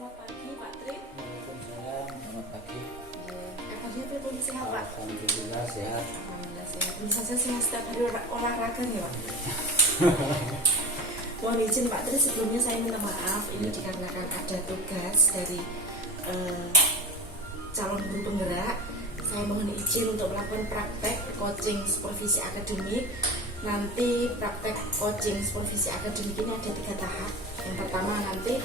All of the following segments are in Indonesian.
selamat pagi Pak Tri. Waalaikumsalam, selamat pagi. Kabarnya pripun sehat Pak? Alhamdulillah sehat. Alhamdulillah sehat. Tentu saja sehat setiap hari olahraga nih Pak. Mohon izin Pak Tri, sebelumnya saya minta maaf. Ini dikarenakan ada tugas dari calon guru penggerak. Saya mohon izin untuk melakukan praktek coaching supervisi akademik. Nanti praktek coaching supervisi akademik ini ada 3 tahap. Yang pertama nanti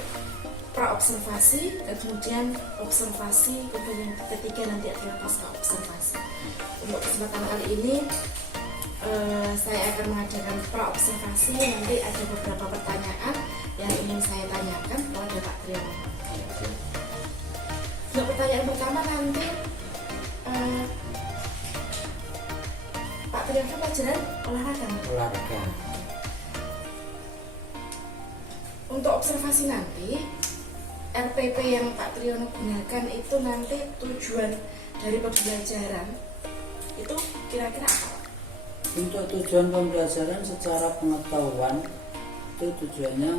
pra-observasi, kemudian observasi, kemudian yang ketiga nanti adalah pasca observasi. Untuk kesempatan kali ini saya akan mengadakan pra-observasi. Nanti ada beberapa pertanyaan yang ingin saya tanyakan kepada Pak Triyono. Untuk pertanyaan pertama nanti Pak Triyono pelajaran olahraga. Olahraga. Untuk observasi nanti RPP yang Pak Triyono gunakan itu nanti tujuan dari pembelajaran itu kira-kira apa? Untuk tujuan pembelajaran secara pengetahuan itu tujuannya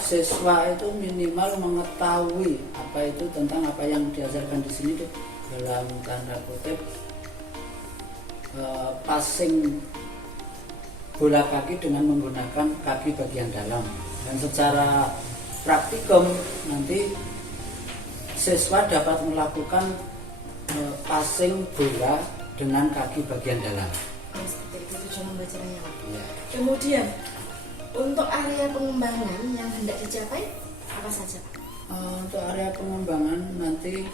siswa itu minimal mengetahui apa itu tentang apa yang diajarkan di sini itu dalam tanda kutip passing bola kaki dengan menggunakan kaki bagian dalam, dan secara praktikum nanti siswa dapat melakukan passing bola dengan kaki bagian dalam. Seperti itu tujuan pembelajarannya Pak. Ya. Kemudian untuk area pengembangan yang hendak dicapai apa saja Pak? Untuk area pengembangan nanti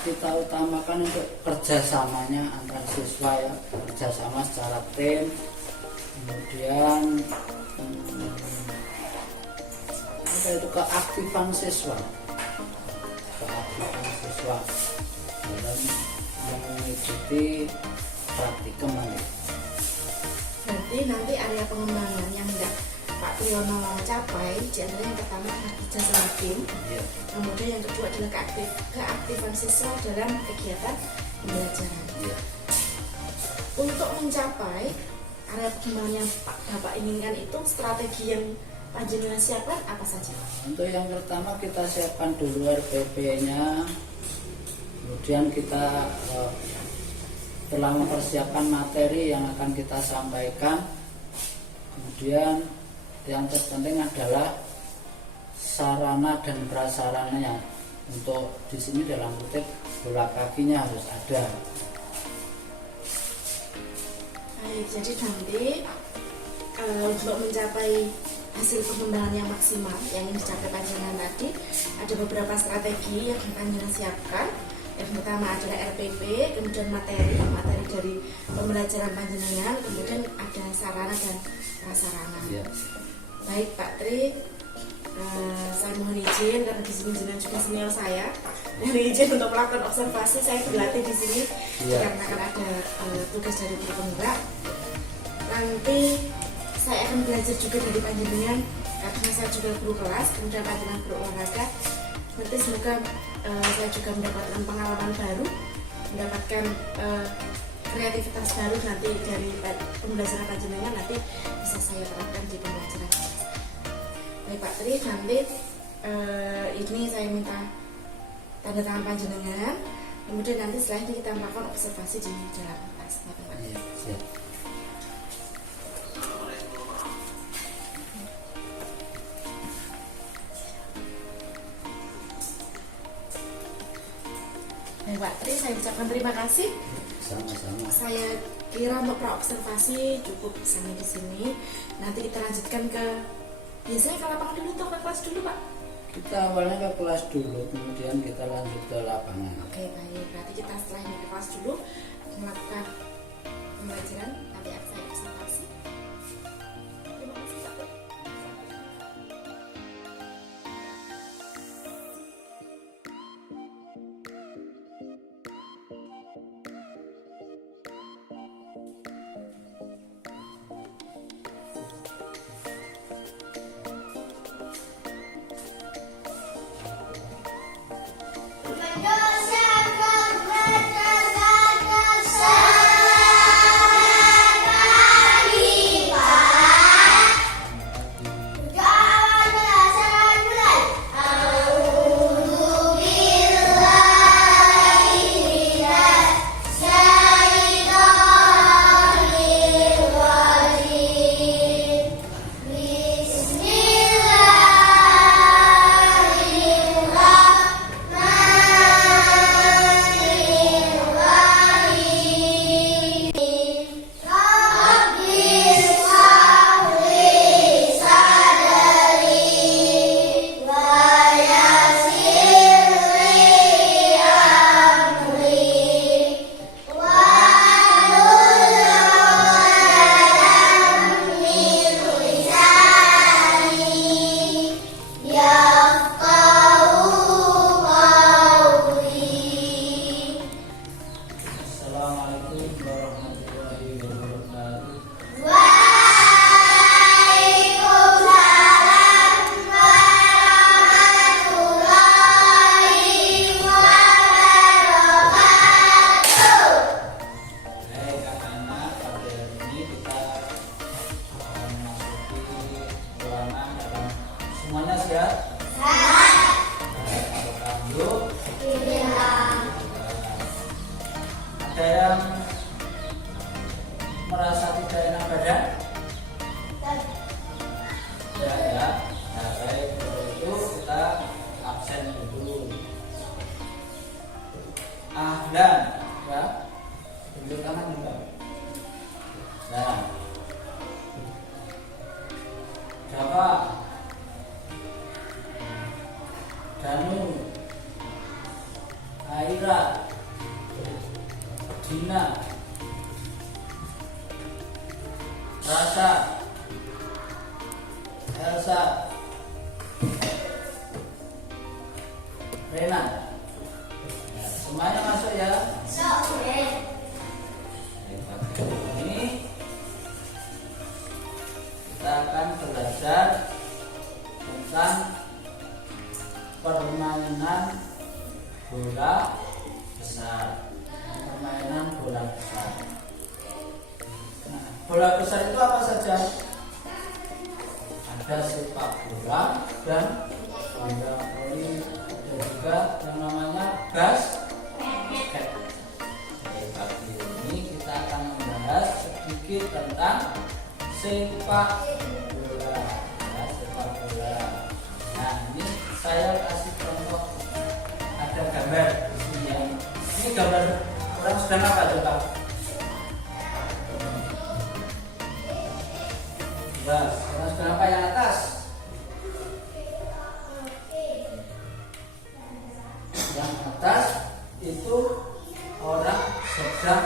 kita utamakan untuk kerjasamanya antar siswa ya, kerjasama secara tim, kemudian apa itu keaktifan siswa dalam mengikuti praktikum nanti. Berarti nanti area pengembangan yang hendak Pak Triyono capai diantara yang pertama adalah kerja sama tim, Ya. kemudian yang kedua adalah keaktifan siswa dalam kegiatan pembelajaran. Ya. Untuk mencapai area pengembangan yang Bapak inginkan itu strategi yang panjenengan siapkan apa saja? Untuk yang pertama kita siapkan dulu RPP-nya, kemudian kita telah mempersiapkan materi yang akan kita sampaikan, kemudian yang terpenting adalah sarana dan prasarananya. Untuk di sini dalam kutip bola kakinya harus ada. Baik, jadi nanti untuk mencapai hasil pengembangan yang maksimal yang dicapai panjenengan tadi ada beberapa strategi yang panjenengan siapkan. Yang pertama adalah RPP, kemudian materi dari pembelajaran panjenengan, kemudian ada sarana dan prasarana. Ya. Baik Pak Tri, saya mohon izin karena di sini jenengan juga senior saya. Mohon izin untuk melakukan observasi. Saya berlatih di sini karena akan ada tugas dari guru penggerak. Nanti saya akan belajar juga dari panjenengan karena saya juga guru kelas, kemudian panjenengan guru olahraga. Nanti semoga saya juga mendapatkan pengalaman baru, mendapatkan kreativitas baru nanti dari pembelajaran panjenengan, nanti bisa saya terapkan di pembelajaran. Baik Pak Tri, nanti ini saya minta tanda tangan panjenengan, kemudian nanti setelah ini kita melakukan observasi di dalam kelas. Ya, siap. Baik Pak Tri, saya ucapkan terima kasih. Sama-sama. Saya kira untuk pra-observasi cukup sampai di sini. Nanti kita lanjutkan ke biasanya ke lapangan dulu atau ke kelas dulu Pak? Kita awalnya ke kelas dulu, kemudian kita lanjut ke lapangan. Oke baik, berarti kita setelah ini ke kelas dulu melakukan pembelajaran. Nanti akan saya observasi. Terima kasih Pak Tri. yang merasa tidak enak badan? Ya, ya. Nah, baik, untuk itu kita absen dulu. Ahlan, ya. Tunjuk tangan juga. Nah, Java, Danu, Aira, Dina, Rasa, Elsa, Rena. Ya, semuanya masuk ya. Ini kita akan belajar tentang permainan bola besar. Permainan bola besar. Nah, bola besar itu apa saja? Ada sepak bola dan bola voli, ada juga yang namanya basket. Pagi ini kita akan membahas sedikit tentang sepak bola. Ya, sepak bola. Nah, ini saya kasih contoh, ada gambar di sini ya. Ini gambar orang sedang apa coba? Nah, orang sedang apa yang atas? Yang atas itu orang sedang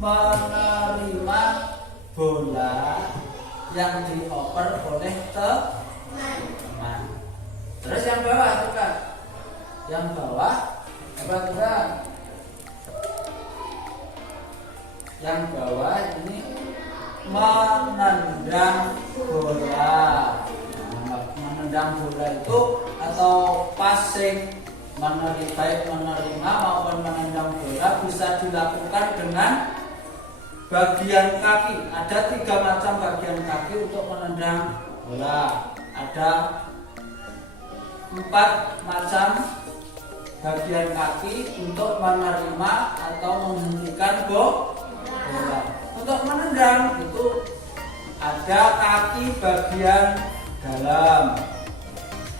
menerima bola yang dioper oleh teman. Terus yang bawah itu kan? Yang bawah apa kan? Yang bawah ini menendang bola. Nah, menendang bola itu atau passing, baik menerima maupun menendang bola bisa dilakukan dengan bagian kaki. Ada 3 macam bagian kaki untuk menendang bola. Ada 4 macam bagian kaki untuk menerima atau menghentikan bola. Untuk menendang itu ada kaki bagian dalam,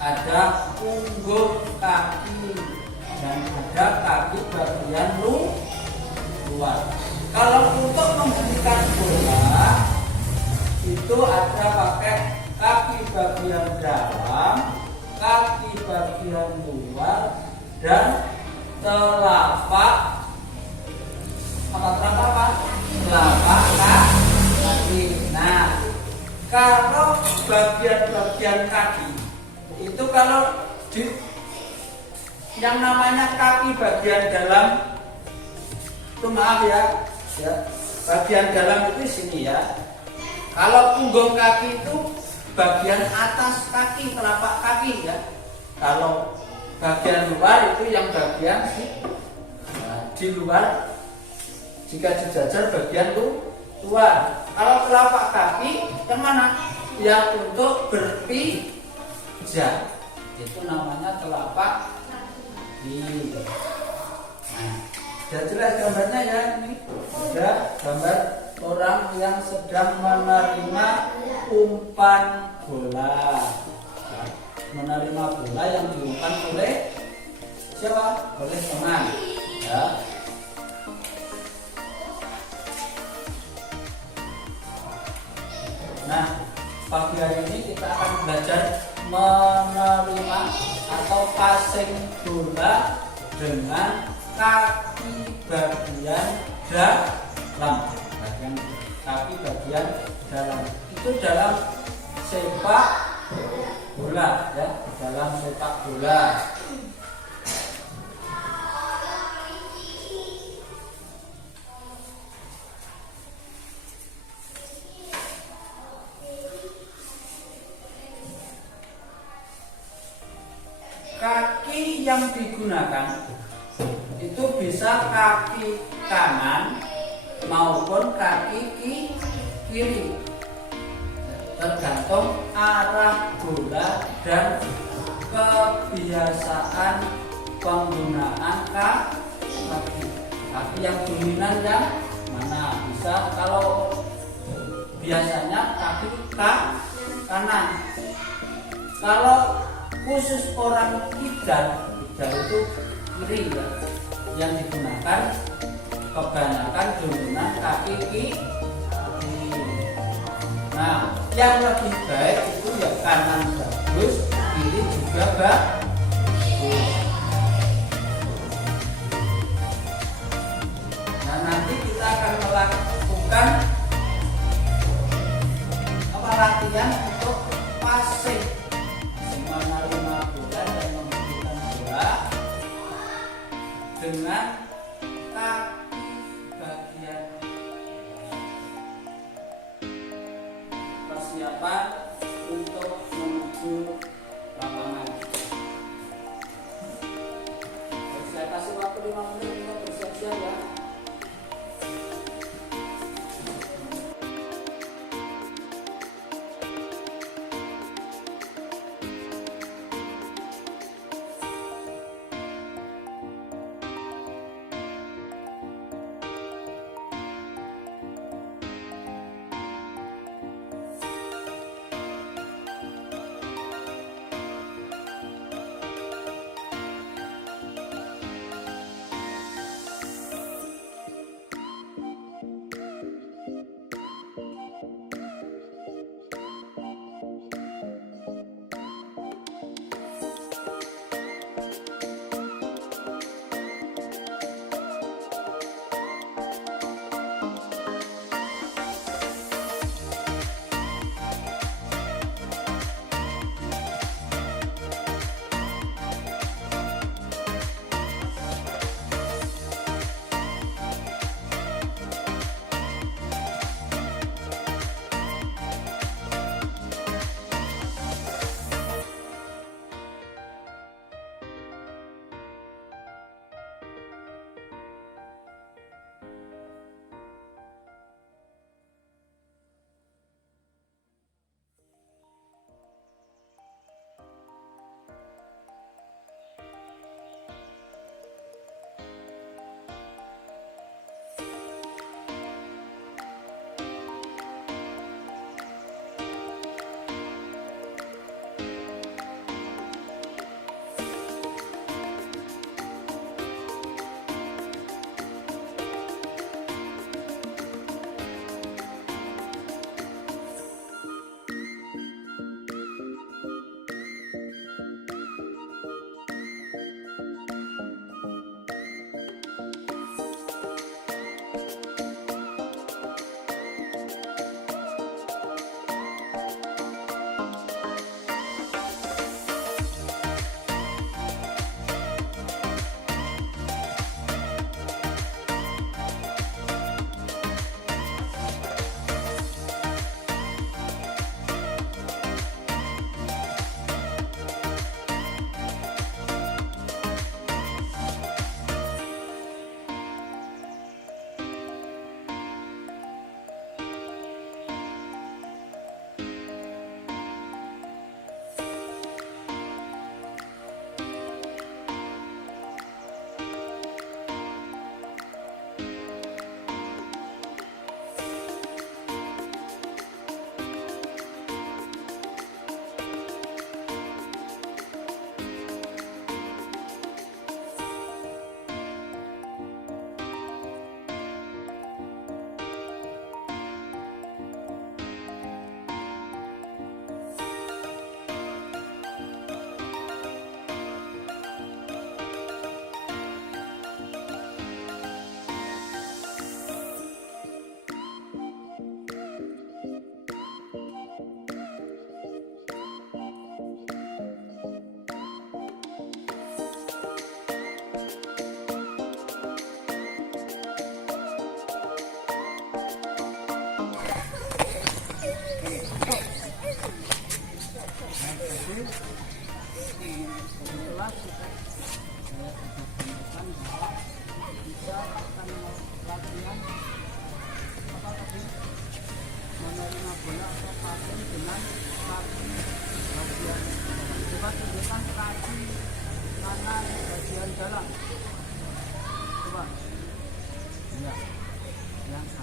ada punggung kaki, dan ada kaki bagian luar. Kalau untuk menghentikan bola itu ada pakai kaki bagian dalam, kaki bagian luar, dan telapak kaki. Nah, kalau bagian-bagian kaki itu kalau di yang namanya kaki bagian dalam itu maaf ya, bagian dalam itu sini ya. Kalau punggung kaki itu bagian atas kaki, telapak kaki ya. Kalau bagian luar itu yang bagian di luar, jika dijajar bagian luar. Kalau telapak kaki yang mana? Yang untuk berpijak, itu namanya telapak kaki. Nah, sudah jelas gambarnya ya, ini ada gambar orang yang sedang menerima umpan bola. Nah, menerima bola yang diumpan oleh siapa? Oleh teman ya. Nah, pagi hari ini kita akan belajar menerima atau passing bola dengan kaki bagian dalam. Kaki bagian dalam itu dalam sepak bola ya, dalam sepak bola. Kaki yang digunakan itu bisa kaki kanan maupun kaki kiri, tergantung arah bola dan kebiasaan penggunaan kaki. kaki yang dominan yang mana. Bisa kalau biasanya kaki kanan. Kalau khusus orang kidal itu kiri ya, yang digunakan kebanyakan dominan kaki kiri. Nah, yang lebih baik itu ya kanan bagus, kiri juga bagus. Nah, nanti kita akan melakukan latihan untuk passing selama 5 bulan dan memberikan bola dengan kaki bagian persiapan untuk menuju lapangan. Saya kasih waktu 5 menit untuk bersiap-siap ya.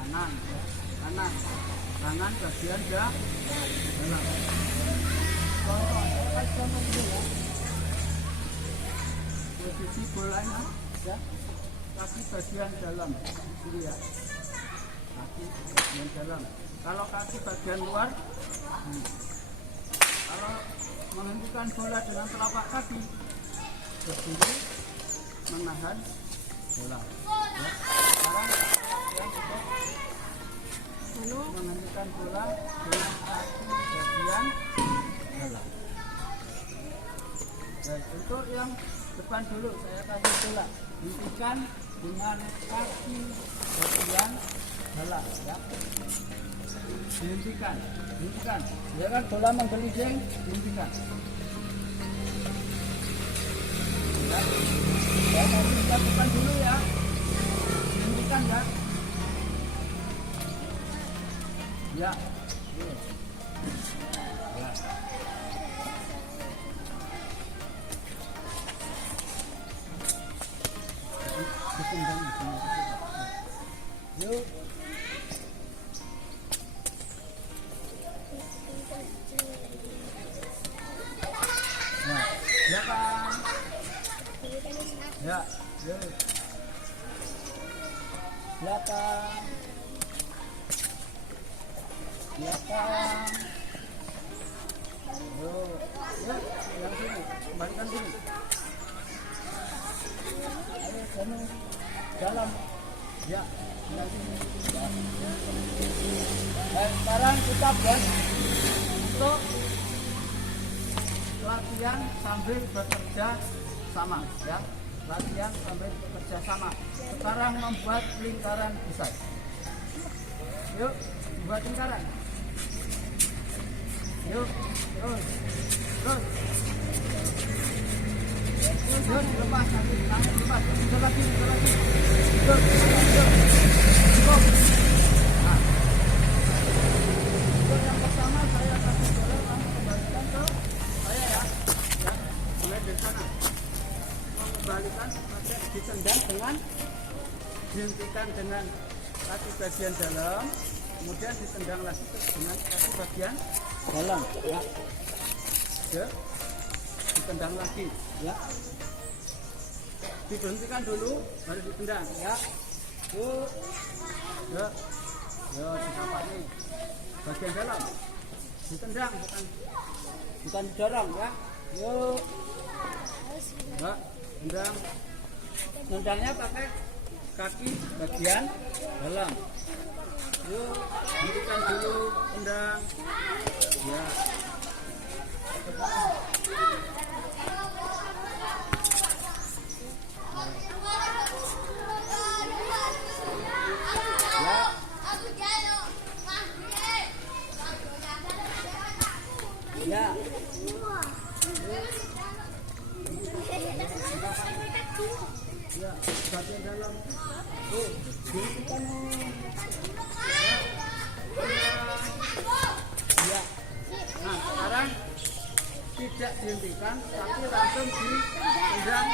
kanan ya. Kanan bagian dalam. Contoh dulu ya. Posisi bolanya ya, kaki bagian dalam ini ya, kaki bagian dalam. Kalau kaki bagian luar, kalau menghentikan bola dengan telapak kaki berdiri menahan bola ya. Sekarang yang untuk menghentikan bola dengan kaki bagian dalam. Dan untuk yang depan dulu saya kasih bola, hentikan dengan kaki bagian dalam ya. Dihentikan ya kan, bola menggelincing, dihentikan ya. Ya, nanti kita depan dulu ya, dihentikan ya. Ya, ya. Yuk. Nah, ya kan? Ya, yuk. Belakang. Belakang. Yuk. Ya, yang sini, kembalikan sini. Ayo, sana. Dalam. Ya, yang sini. Ya. Dan sekarang kita buat untuk latihan sambil bekerja sama ya. Latihan sambil bekerja sama. Sekarang membuat lingkaran besar. Yuk, buat lingkaran. Yuk, terus. Yuk, lepas, tangan lepas. Kita lagi. Yuk. Nah. Untuk yang pertama saya kasih bola, kamu kembalikan ke saya ya. Ya, mulai dari sana. Kembalikan, ditendang dengan, dihentikan dengan kaki bagian dalam, kemudian ditendang lagi dengan kaki bagian dalam ya. Ya, ditendang lagi ya. Diberhentikan dulu, baru ditendang ya. Yuk, ya, ditapak nih bagian dalam, ditendang bukan didorong ya. Yuk, ya, tendang. Tendangnya pakai kaki bagian dalam. Yuk, hentikan dulu, tendang ya. Ya. Ya, bagian dalam. Oh, dihentikan. Ya. Nah, sekarang tidak dihentikan, tapi langsung ditendang.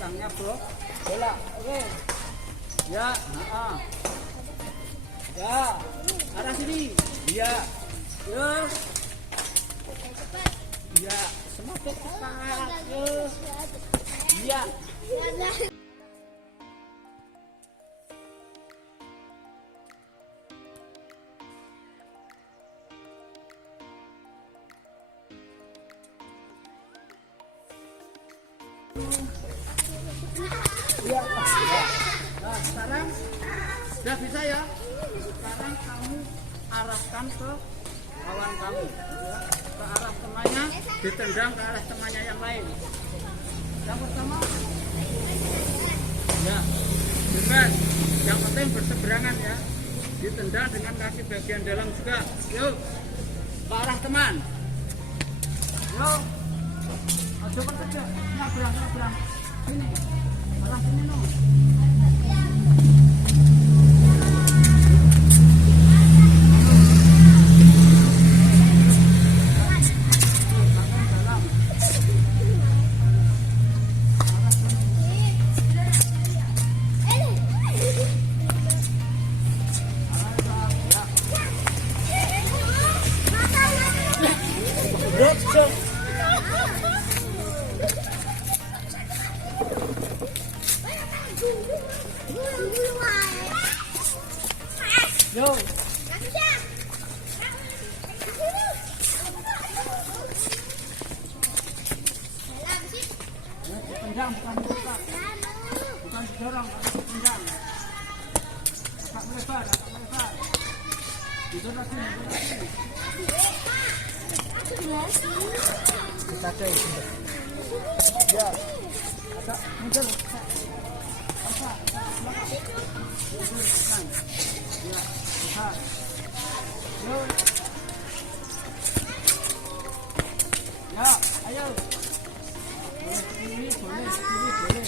Tangnya bola, oke. Ya, ya, arah sini. Ya, yuk. Ya, semakin cepat. Yuk. Ya. Ya. Nah, sekarang sudah bisa ya. Sekarang kamu arahkan ke kawan kamu ya, ke arah temannya, ditendang ke arah temannya yang lain. Yang pertama ya, bebas, yang penting berseberangan ya, ditendang dengan kaki bagian dalam juga. Yuk, ke arah teman. Yuk, ayo bekerja, nyabrang sini, arah sini no. Yo. Penjang bukan buka. Bukan didorong, tapi penjang. Agak melebar, agak melebar. Didorong sini, kita ke sini. Ya. Agak mundur. Apa? Belakang. Ya, besar. Yo. Ya, ayo. Ini boleh, ini boleh.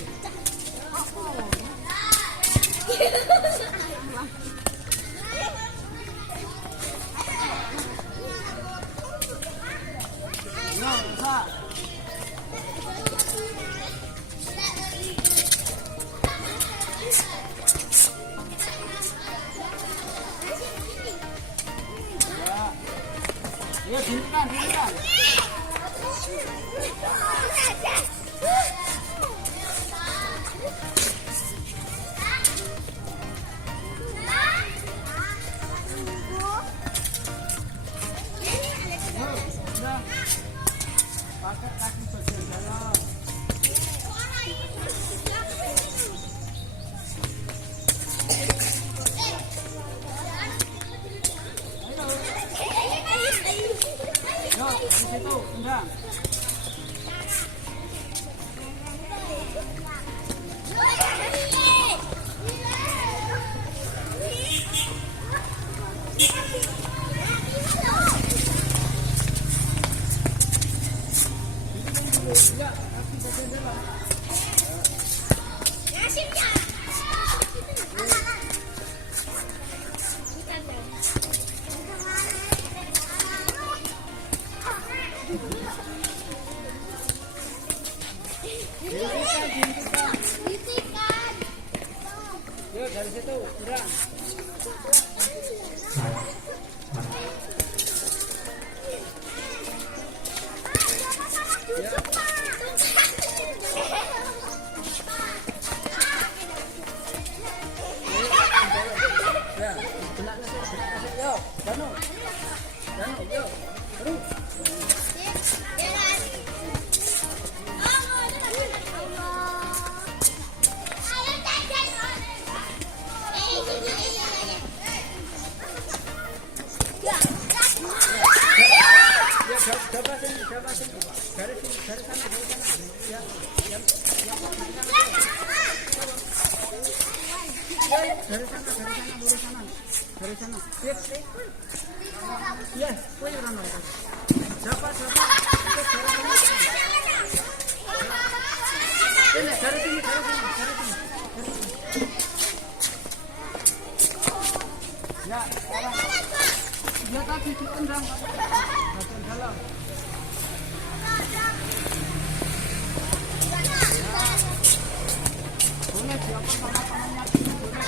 Ya, besar. Ya, dirikan, dirikan. Pakai kaki bagian dalam. Yo, di situ, tendang. Ya, kaki bagian dalam. Yo, dari situ, kurang. Ya, yo, Danu, yo, terus. Coba sini, dari sini, dari sana, ya, dari sana, lurus sana, dari sana, ya, punya orang mana? Siapa? Ini dari sini. Ya, orang. Dia tadi ditendang, bagian dalam. Boleh diapa sama temannya, boleh.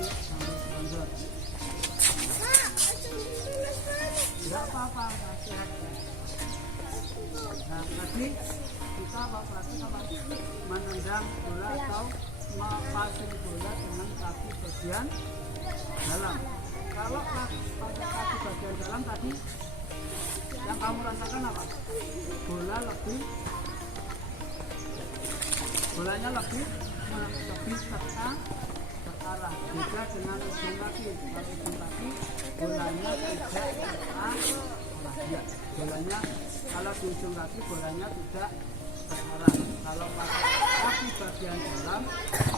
yuk sambil sponsor. Tidak apa-apa, sehat. Nah, tadi kita menendang bola atau passing bola dengan kaki bagian dalam. Kalau pakai kaki bagian dalam tadi yang kamu rasakan apa? Bolanya lebih tekan ke arah. Beda dengan ujung kaki. Kalau ujung kaki bolanya tidak ke arah. Bolanya kalau di ujung kaki bolanya tidak ke arah. Kalau pakai kaki bagian dalam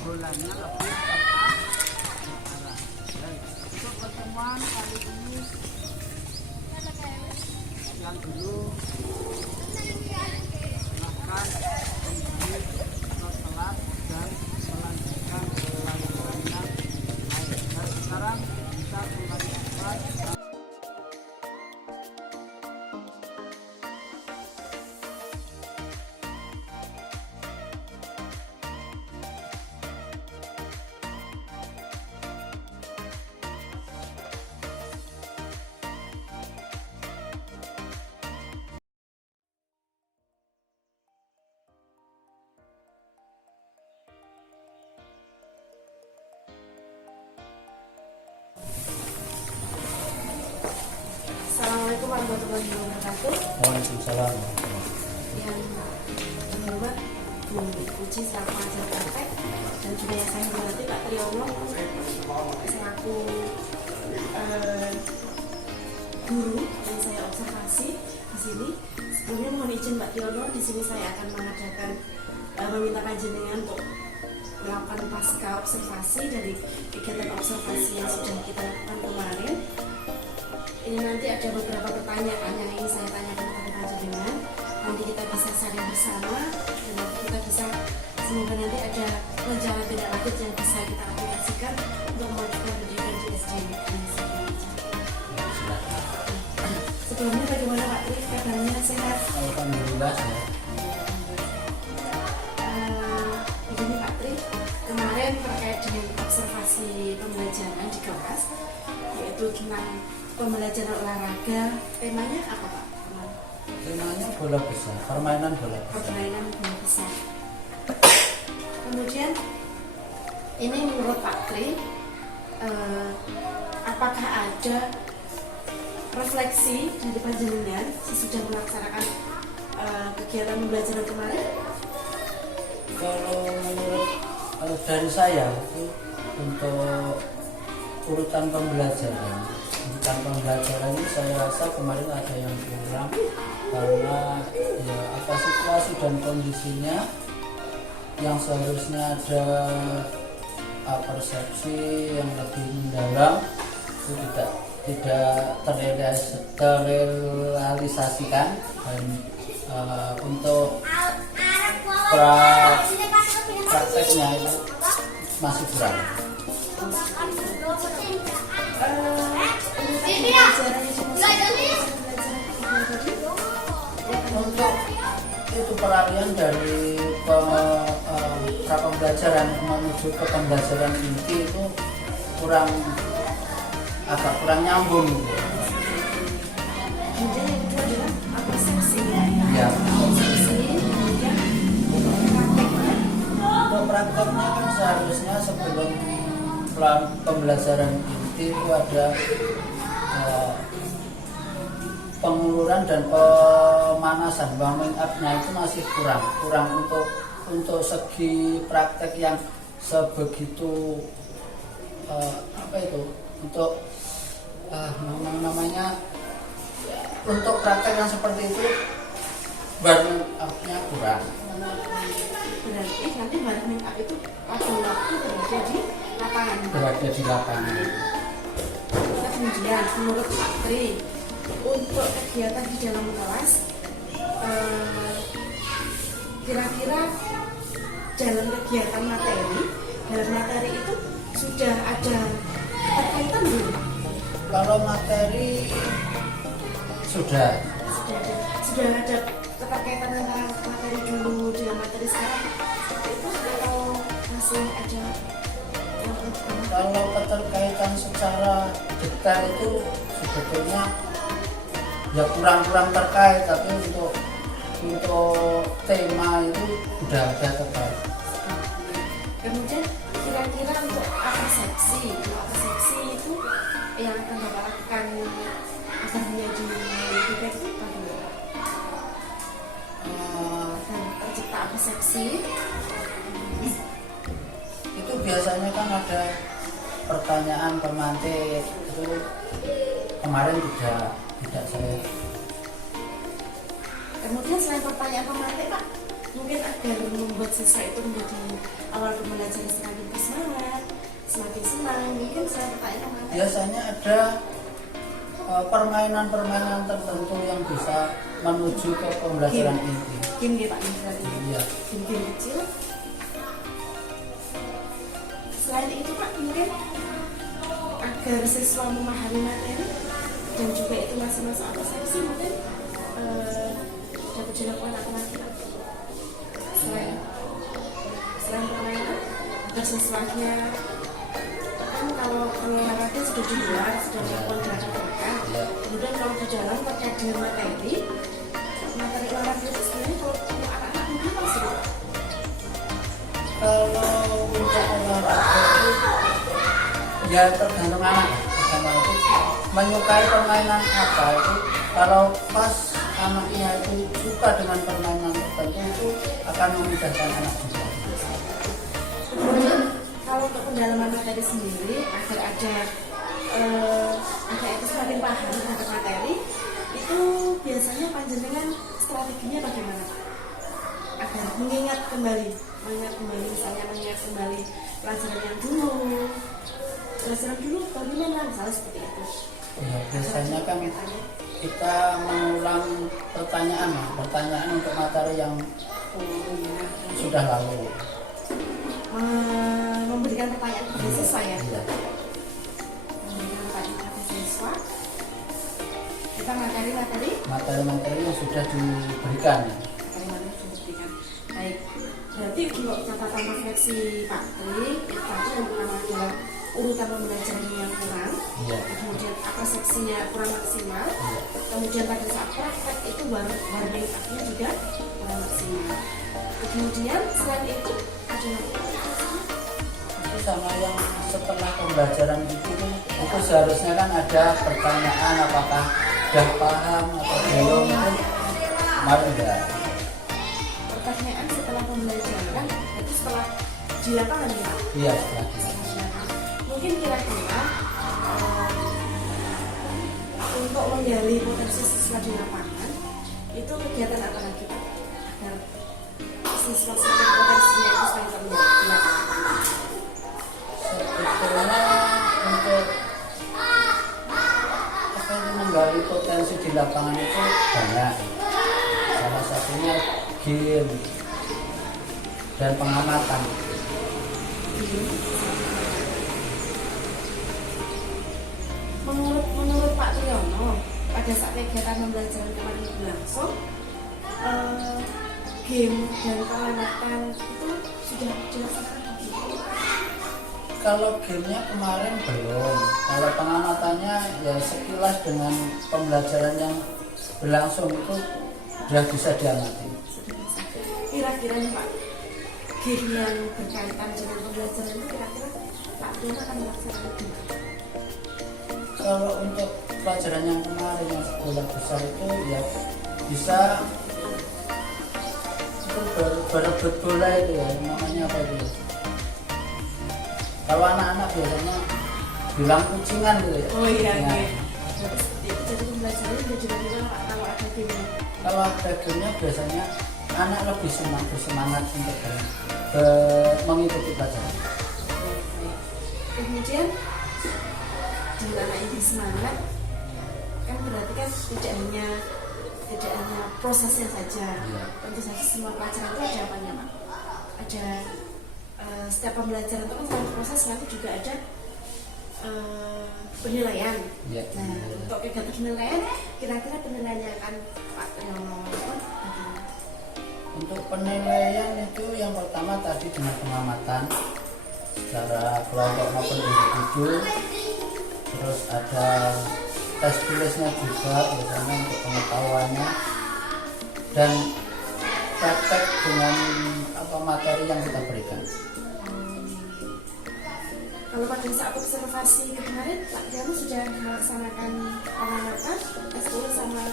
bolanya lebih tekan ke arah. Baik. Untuk pertemuan kali ini yang dulu silahkan kembali ke kelas dan melanjutkan pelajarannya. Dan sekarang kita kembali ke kelas. Assalamualaikum warahmatullahi wabarakatuh. Waalaikumsalam. Yang terhormat Bu Puji selaku pengajar praktek dan juga yang saya hormati Pak Triyono selaku guru yang saya observasi di sini. Sebelumnya mohon izin Pak Triyono, di sini saya akan mengadakan meminta panjenengan untuk melakukan pasca observasi dari kegiatan observasi yang sudah kita lakukan kemarin. Ini nanti ada beberapa pertanyaan yang ingin saya tanyakan kepada panjenengan. Nanti kita bisa sharing bersama dan nanti kita bisa, semoga nanti ada rencana tindak lanjut yang bisa kita aplikasikan untuk memajukan pendidikan di SD Negeri Sriwijaya. Sebelumnya bagaimana Pak Tri? Kabarnya sehat? Alhamdulillah ya. Begini Pak Tri, kemarin terkait dengan observasi pembelajaran di kelas, yaitu tentang pembelajaran olahraga, temanya apa Pak? Temanya bola besar, permainan bola besar. Permainan bola besar. Kemudian ini menurut Pak Tri, apakah ada refleksi dari panjenengan sesudah melaksanakan kegiatan pembelajaran kemarin? Kalau menurut dari saya itu untuk urutan pembelajaran ini saya rasa kemarin ada yang kurang karena ya apa situasi dan kondisinya yang seharusnya ada persepsi yang lebih mendalam itu tidak terrealisasikan dan untuk prakteknya itu masih kurang. Untuk itu peralihan dari pembelajaran menuju ke pembelajaran inti itu agak kurang nyambung gitu. Kemudian yang kedua adalah persepsi Ya. kemudian prakteknya. Untuk prakteknya kan seharusnya sebelum pembelajaran inti itu ada penguluran dan pemanasan, warming up-nya itu masih kurang untuk segi praktek yang sebegitu untuk namanya untuk praktek yang seperti itu warming up-nya kurang. Berarti nanti warming up itu pada waktu berada di lapangan. Kemudian menurut Pak Tri, untuk kegiatan di dalam kelas, kira-kira dalam kegiatan materi itu sudah ada keterkaitan belum? Kalau materi sudah ada keterkaitan antara materi dulu dengan materi sekarang seperti itu atau masih ada yang Kalau keterkaitan secara detail itu sebetulnya ya kurang terkait, tapi untuk tema itu udah terkait. Kemudian kira-kira untuk apresepsi, kalau apresepsi itu yang akan Bapak lakukan agar menjadi lebih baik itu bagaimana? Dan tercipta apresepsi Itu biasanya kan ada pertanyaan pemantik, itu kemarin tidak saya. Kemudian selain pertanyaan pemantik Pak, mungkin agar membuat siswa itu menjadi awal pembelajaran semakin bersemangat, semakin senang, mungkin selain pertanyaan pemantik Biasanya ada permainan-permainan tertentu yang bisa menuju ke pembelajaran inti. game Pak, misalnya Iya. game kecil. Selain itu Pak, mungkin agar siswa memahami materi dan juga itu masa-masa apresepsi mungkin dapat dilakukan apa lagi Pak? Selain permainan, agar siswanya kan kalau olahraga sudah di luar, sudah melakukan gerakan-gerakan, kemudian kalau di dalam terkait dengan materi olahraga itu sendiri kalau anak-anak mungkin apa sih Pak? Kalau untuk olahraga itu ya tergantung anak, menyukai permainan apa itu. Kalau pas anaknya itu suka dengan permainan tertentu itu akan memudahkan anak juga. Kemudian kalau untuk pendalaman materi sendiri agar itu semakin paham terhadap materi, itu biasanya panjenengan strateginya bagaimana Pak? Agar mengingat kembali misalnya mengingat kembali pelajaran dulu bagaimana misalnya seperti itu. Ya, biasanya kan kita mengulang pertanyaan untuk materi yang sudah lalu. Memberikan pertanyaan kepada siswa ya. Iya. Memberikan pertanyaan kepada siswa. Kita materi yang sudah diberikan. Baik, berarti untuk catatan refleksi Pak Tri, itu tadi yang pertama adalah urutan pembelajaran yang kurang, kemudian apresepsinya kurang maksimal, kemudian pada saat praktek itu warning up-nya juga kurang maksimal. Kemudian selain itu ada Itu sama yang setelah pembelajaran itu seharusnya kan ada pertanyaan apakah sudah paham atau belum, itu kemarin enggak. pertanyaan setelah pembelajaran itu setelah di lapangan ya Pak? Iya, setelah dilakukan. Mungkin kira-kira untuk menggali potensi siswa di lapangan itu kegiatan apa lagi Pak? Agar siswa semakin potensinya itu semakin terlihat di lapangan. Sebetulnya untuk menggali potensi di lapangan itu banyak. Salah satunya game dan pengamatan. Menurut Pak Triyono, pada saat kegiatan pembelajaran kemarin berlangsung, game dan pengamatan itu sudah dilaksanakan. Kalau gamenya kemarin belum, kalau pengamatannya ya sekilas dengan pembelajaran yang berlangsung itu sudah bisa diamati. Kira-kira nih Pak, game yang berkaitan dengan pembelajaran itu kira-kira Pak Triyono akan melaksanakan gimana? Kalau untuk pelajaran yang kemarin yang sekolah besar itu ya bisa itu berebut bola itu ya, namanya apa itu? Kalau anak-anak biasanya bilang kucingan gitu ya. Oh iya, Ya. Seperti itu, jadi pembelajarannya sudah juga gimana Pak kalau ada game? Kalau ada gamenya biasanya anak lebih bersemangat untuk mengikuti pelajaran. Kemudian di mana ini semangat kan berarti kan tidak hanya prosesnya saja, tentu saja semua pelajaran itu ada apanya Pak? Ada setiap pembelajaran itu kan selain proses nanti juga ada penilaian. Ya, Nah, untuk kegiatan penilaian kira-kira penilaiannya akan Pak Triyono untuk penilaian itu yang pertama tadi dengan pengamatan, secara kelompok maupun individu. Terus ada tes tulisnya juga biasanya untuk pengetahuannya, dan praktek dengan materi yang kita berikan. Kalau pada saat observasi kemarin Pak Triano sudah melaksanakan pengamatan tes tulis sama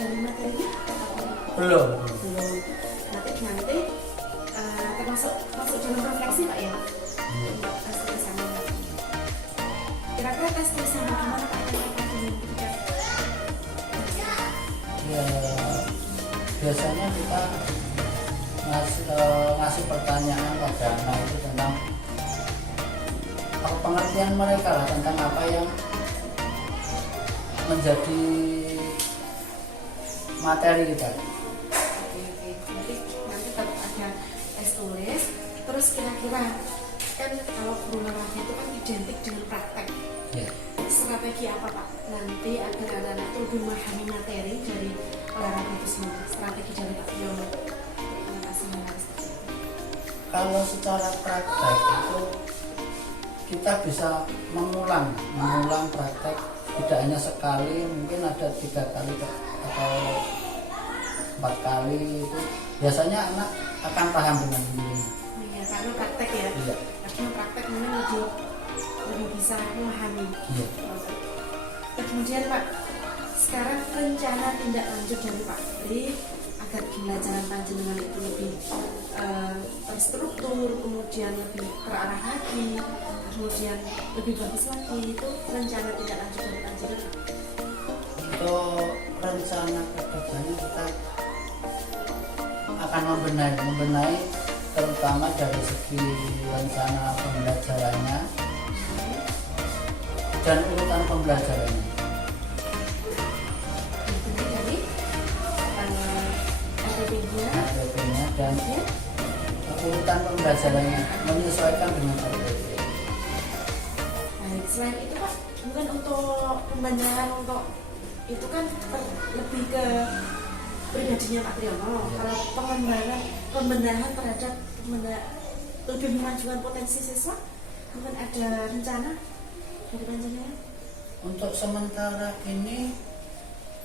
dari materi? Belum. Nanti termasuk dalam refleksi Pak ya? Iya. Tes tulis sama materi. Kira-kira tes tulis sama gimana Pak? Ya, biasanya kita ngasih pertanyaan pada anak itu tentang pengertian mereka lah, tentang apa yang menjadi materi kita. Oke. Nanti kalau ada tes tulis, terus kira-kira kan kalau guru olahraga itu kan identik dengan praktek. Ya. Strategi apa Pak? Nanti agar anak-anak itu lebih memahami materi dari olahraga itu sendiri. Strategi dari Pak Triano. Kalau secara praktek itu kita bisa mengulang praktek, tidak hanya sekali, mungkin ada 3 kali atau 4 kali. Itu biasanya anak akan paham dengan ini. Iya, karena praktek ya. Iya. Karena praktek memang lebih bisa memahami. Iya. Kemudian Pak, sekarang rencana tindak lanjut dari Pak Tri agar pembelajaran panjenengan itu lebih terstruktur, kemudian lebih terarah lagi, kemudian lebih bagus lagi, itu rencana tindak lanjut dari panjenengan. Untuk rencana kedepannya kita akan membenahi terutama dari segi rencana pembelajarannya dan urutan pembelajarannya. RPP-nya dan urutan pembelajarannya menyesuaikan dengan RPP. Baik, selain itu Pak, bukan untuk pembenahan untuk itu kan lebih ke pribadinya Pak Triano. Kalau pembenahan terhadap lebih memajukan potensi siswa, mungkin ada rencana dari panjenengan? Untuk sementara ini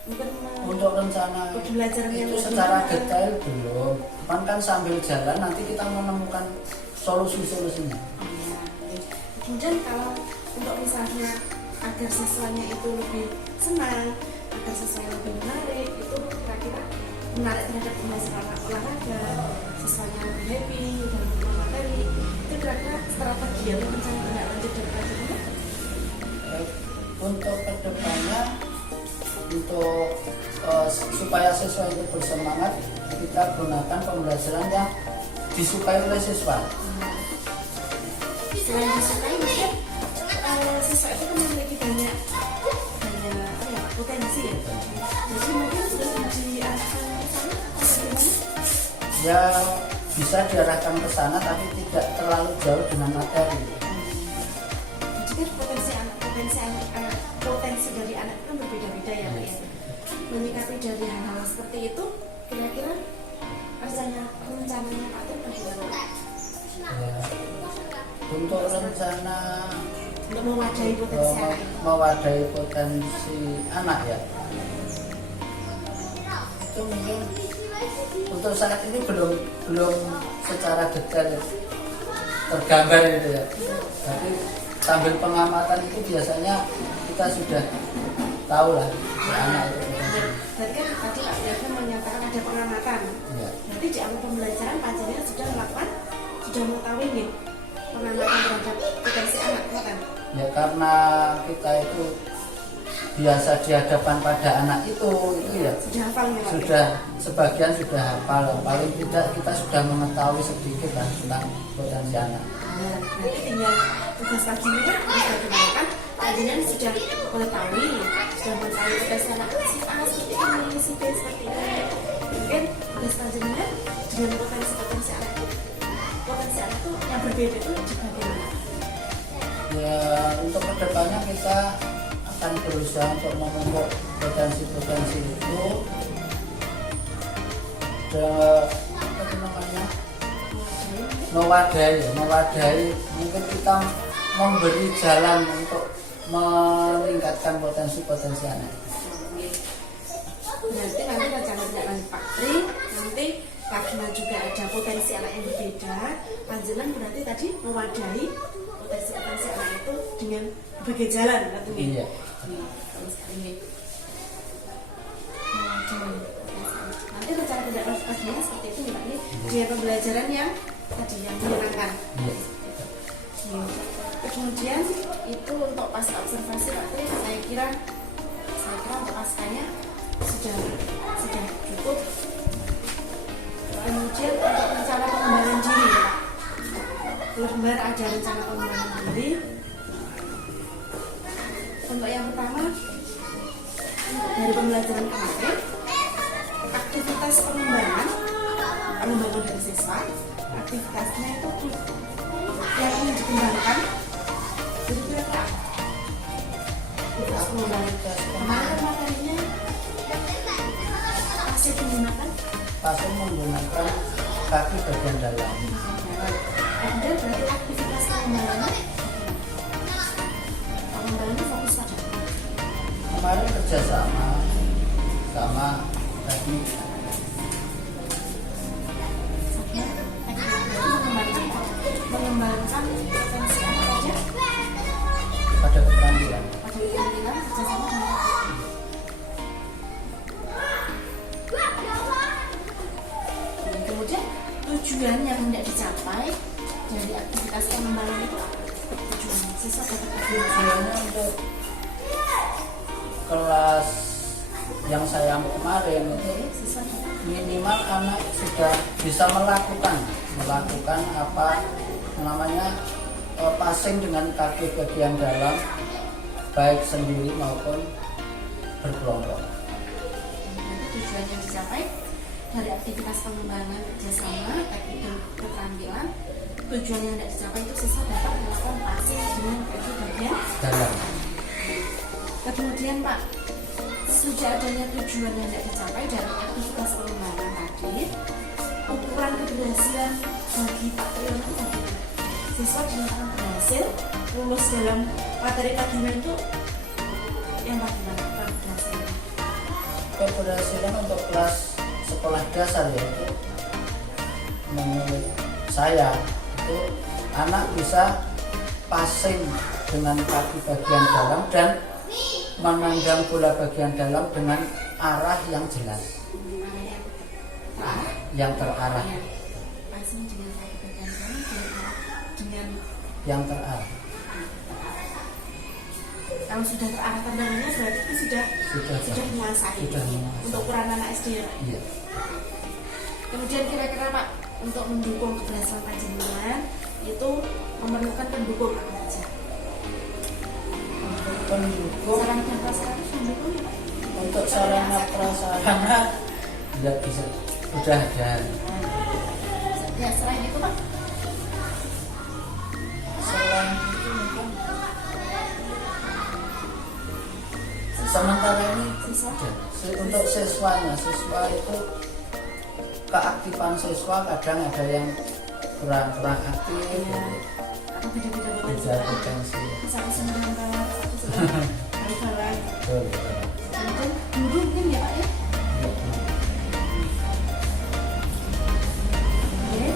Mungkin untuk rencana pembelajaran yang itu lebih secara mana? detail belum, kan sambil jalan nanti kita menemukan solusi-solusinya. Kemudian kalau untuk misalnya agar siswanya itu lebih senang, agar siswanya lebih menarik, itu kira-kira menarik terhadap pembelajaran olahraga, siswanya lebih happy dalam materi, itu kira-kira strategi atau rencana tindak lanjut dari panjenengan? Untuk kedepannya, untuk supaya siswa itu bersemangat, kita gunakan pembelajaran yang disukai oleh siswa. Selain disukai, mungkin siswa itu kan memiliki banyak potensi ya. Jadi mungkin sudah diarahkan ke sana atau bagaimana? Ya bisa diarahkan ke sana tapi tidak terlalu jauh dengan materi. Jadi kan potensi dari anak itu kan berbeda-beda ya Pak ya. Menyikapi dari hal-hal seperti itu, kira-kira rencananya Pak itu bagaimana? Ya, untuk rencana Untuk mewadahi potensi anak itu. mewadahi potensi anak ya, itu mungkin untuk saat ini belum secara detail tergambar itu ya. Tapi sambil pengamatan itu biasanya kita sudah tahu lah anak itu. Berarti kan tadi Pak Triano menyatakan ada pengamatan. Ya. Berarti di awal pembelajaran panjenengan sudah mengetahui nih pengamatan terhadap potensi anak kan? Ya karena kita itu biasa di hadapan pada anak itu ya Sudah hafal nih Pak? sudah sebagian sudah hafal, paling tidak kita sudah mengetahui sedikit lah tentang potensi anak. Nah, nanti tinggal tugas panjenengan bisa dilakukan. Panjenengan sudah mengetahui potensi anak si A seperti ini, si B seperti ini. Mungkin tugas panjenengan dengan potensi anak itu yang berbeda itu juga bagaimana? Ya untuk kedepannya kita akan berusaha untuk memupuk potensi-potensi itu dan apa namanya mewadahi mungkin kita memberi jalan untuk meningkatkan potensi anak. Berarti nanti rencana tidak lanjut Pak Tri, nanti karena juga ada potensi anak yang berbeda, panjenengan berarti tadi mewadahi potensi anak itu dengan berbagai jalan tentunya. Iya. Kalau sekali ini. Nanti rencana tidak lanjut paginya seperti itu Pak ini dengan pembelajaran yang tadi yang menyenangkan. Iya. Kemudian itu untuk pasca observasi Pak Tri, saya kira untuk paskanya sudah cukup. Kemudian untuk rencana pengembangan diri ya Pak, benar ada rencana pengembangan diri. Untuk yang pertama dari pembelajaran kemarin, aktivitas pengembangan dari siswa, aktivitasnya itu yang ingin dikembangkan. Jadi kira-kira aktivitas pengembangan kemarin materinya pasien menggunakan kaki bagian dalam. Kemudian berarti aktivitas pengembangannya fokus pada Kemarin kerjasama sama teknik. mengembangkan potensi anak saja Pada keterampilan. kerjasama dengan kemudian tujuan yang hendak dicapai dari aktivitas pengembangan itu apa? Tujuan siswa dapat Tujuannya untuk kelas yang saya kemarin itu siswa minimal anak sudah bisa melakukan apa namanya passing dengan kaki bagian dalam baik sendiri maupun berkelompok. tujuan yang dicapai dari aktivitas pengembangan kerjasama teknik dan keterampilan, tujuan yang tidak dicapai itu siswa dapat melakukan passing dengan kaki bagian Dalam. Kemudian Pak, sejak adanya tujuan yang tidak dicapai dari aktivitas pengembangan tadi, ukuran keberhasilan bagi Pak Triyono bagaimana? Siswa dinyatakan berhasil lulus dalam materi kajian itu yang bagaimana ukuran keberhasilan? Keberhasilan untuk kelas sekolah dasar ya itu menurut saya itu anak bisa passing dengan kaki bagian dalam dan memandang bola bagian dalam dengan arah yang jelas, yang terarah, Passing dengan kaki bagian dalam dengan yang terarah. kalau sudah terarah tendangannya berarti itu sudah menguasai Sudah menguasai. untuk ukuran anak SD ya Pak? Iya. Kemudian kira-kira Pak untuk mendukung keberhasilan panjenengan itu memerlukan pendukung apa saja? Pendukung Sarana dan prasarana itu mendukung ya Pak? untuk sarana prasarana tidak bisa sudah ada. Ya selain itu Pak, Selain itu mungkin sementara ini siswa untuk siswanya, siswa itu keaktifan siswa kadang ada yang kurang aktif, atau beda-beda beda potensi. satu senang banget, satu senang baik-baik. Betul. Kemudian guru mungkin ya Pak ya? Oke,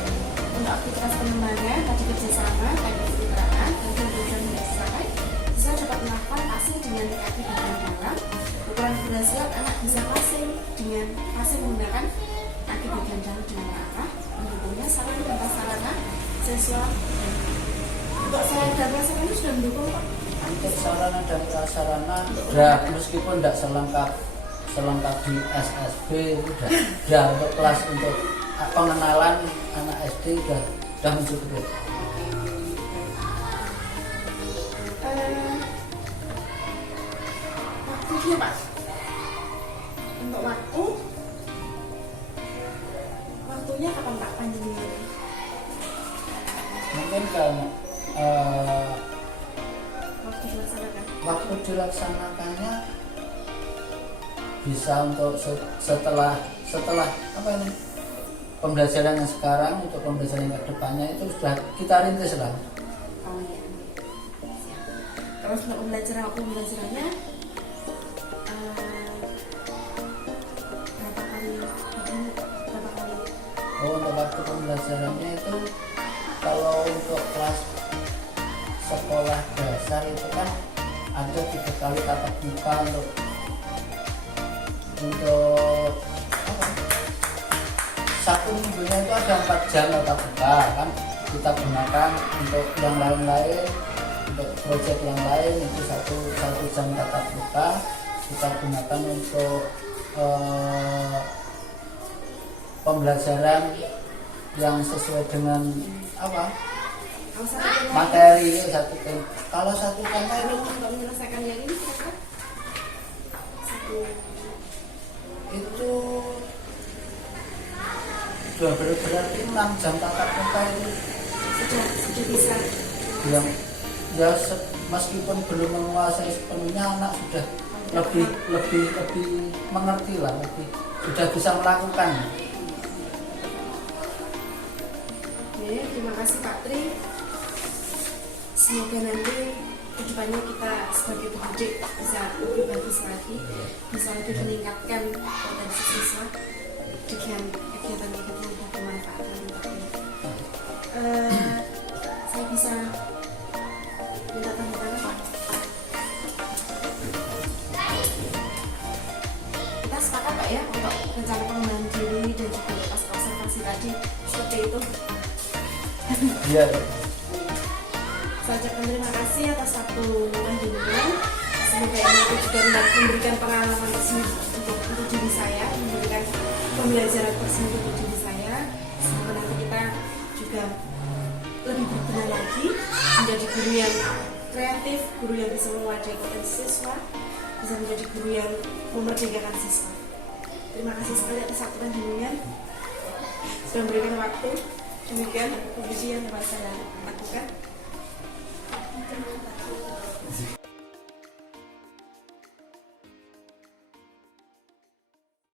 untuk aktivitas pengembangan tadi kerjasama, teknik kemitraan, kemudian tujuan tidak dicapai, siswa dapat melakukan passing dengan kaki bagian dalam. Ukuran keberhasilan anak bisa passing menggunakan kaki bagian dalam dengan arah, mendukungnya sarana dan prasarana siswa. Untuk sarana dan prasarana sudah mendukung Pak? Untuk sarana dan prasarana meskipun tidak selengkap di SSB udah untuk kelas untuk pengenalan anak SD udah mencukupi. Waktunya Pak, untuk waktunya kapan Pak panjenengan? Mungkin karena Waktu dilaksanakan. waktu dilaksanakannya bisa untuk setelah apa ini pembelajaran yang sekarang untuk pembelajaran yang kedepannya itu sudah kita rintis lah. Oh iya. Siap. Terus untuk pembelajarannya berapa kali? Untuk waktu pembelajarannya itu kalau untuk kelas sekolah dasar itu kan ada 3 kali tatap muka untuk apa? Satu minggunya itu ada 4 jam tatap muka kan, kita gunakan untuk yang lain-lain, untuk proyek yang lain itu satu jam tatap muka kita gunakan untuk pembelajaran yang sesuai dengan apa materi satu tema. Kalau satu tema itu untuk menyelesaikan yang ini itu sudah berarti 6 jam tatap muka itu sudah bisa yang ya meskipun belum menguasai sepenuhnya anak sudah lebih mengerti lah, sudah bisa melakukan. Oke, terima kasih Pak Tri. Semoga nanti kedepannya kita sebagai pendidik bisa lebih bagus lagi, bisa lebih meningkatkan potensi siswa dengan kegiatan-kegiatan yang bermanfaat nanti. Saya bisa minta tanda tangan Pak? Kita sepakat Pak ya untuk rencana pengembangan diri dan juga pas observasi tadi seperti itu. Iya. Saya ucapkan terima kasih atas waktu panjenengan. Semoga ini juga memberikan pengalaman tersebut untuk diri saya, memberikan pembelajaran tersebut untuk diri saya. Semoga nanti kita juga lebih berbenah lagi, menjadi guru yang kreatif, guru yang bisa mewadahi potensi siswa, bisa menjadi guru yang memerdekakan siswa. Terima kasih sekali atas waktu panjenengan sudah memberikan waktu. Demikian puji yang dapat saya lakukan.